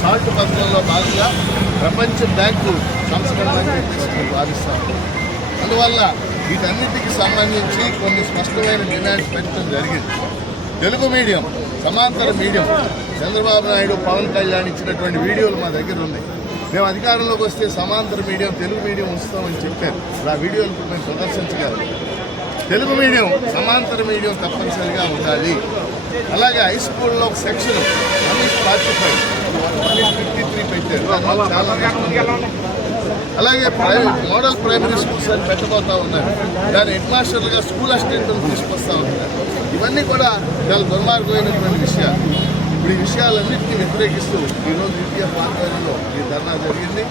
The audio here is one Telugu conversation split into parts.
సాల్ట్ పథకంలో భాగంగా ప్రపంచ బ్యాంకు సంస్కరణని భావిస్తారు అందువల్ల వీటన్నిటికి సంబంధించి కొన్ని స్పష్టమైన డిమాండ్స్ పెట్టడం జరిగింది. తెలుగు మీడియం సమాంతర మీడియం. చంద్రబాబు నాయుడు పవన్ కళ్యాణ్ ఇచ్చినటువంటి వీడియోలు మా దగ్గర ఉన్నాయి. మేము అధికారంలోకి వస్తే సమాంతర మీడియం తెలుగు మీడియం ఉంచుతామని చెప్పారు. ఆ వీడియోలు మేము ప్రదర్శించగలం. తెలుగు మీడియం సమాంతర మీడియం తప్పనిసరిగా ఉండాలి. అలాగే హై స్కూల్లో ఒక section forty five fifty three పెట్టారు. అలాగే ప్రైవేట్ మోడల్ ప్రైమరీ స్కూల్స్ అని పెట్టబోతా ఉన్నారు. దాని హెడ్ మాస్టర్లుగా స్కూల్ అసిస్టెంట్లను తీసుకొస్తా ఉన్నారు. ఇవన్నీ కూడా చాలా దుర్మార్గమైనటువంటి విషయాలు. ఇప్పుడు ఈ విషయాలన్నింటినీ వ్యతిరేకిస్తూ ఈరోజు ఈపీఎఫ్ ఆధ్వర్యంలో ఈ ధర్నా జరిగింది.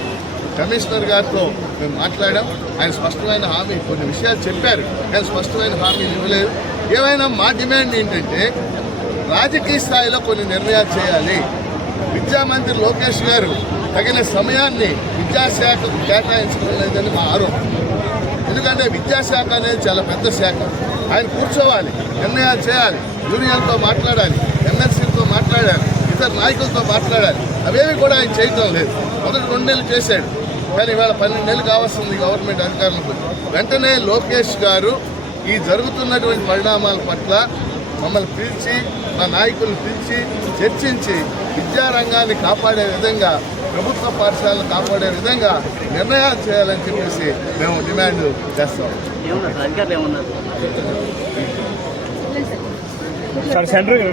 కమిషనర్ గారితో మేము మాట్లాడాం. ఆయన స్పష్టమైన హామీ కొన్ని విషయాలు చెప్పారు. కానీ స్పష్టమైన హామీ ఇవ్వలేదు. ఏమైనా మా డిమాండ్ ఏంటంటే రాజకీయ స్థాయిలో కొన్ని నిర్ణయాలు చేయాలి. విద్యామంత్రి లోకేష్ గారు తగిన సమయాన్ని విద్యాశాఖకు కేటాయించడం లేదని మా ఆరోపణ. ఎందుకంటే విద్యాశాఖ అనేది చాలా పెద్ద శాఖ. ఆయన కూర్చోవాలి నిర్ణయాలు చేయాలి యూనియన్తో మాట్లాడాలి ఎమ్మెల్సీలతో మాట్లాడాలి ఇతర నాయకులతో మాట్లాడాలి. అవేవి కూడా ఆయన చేయటం లేదు. మొదటి రెండు నెలలు చేశాడు. కానీ ఇవాళ పన్నెండు నెలలు కావాల్సింది గవర్నమెంట్ అధికారులకు వెంటనే లోకేష్ గారు ఈ జరుగుతున్నటువంటి పరిణామాల పట్ల మమ్మల్ని పిలిచి మా నాయకులను పిలిచి చర్చించి విద్యారంగాన్ని కాపాడే విధంగా ప్రభుత్వ పాఠశాలను కాపాడే విధంగా నిర్ణయాలు చేయాలని చెప్పేసి మేము డిమాండ్ చేస్తాం. Sir centre.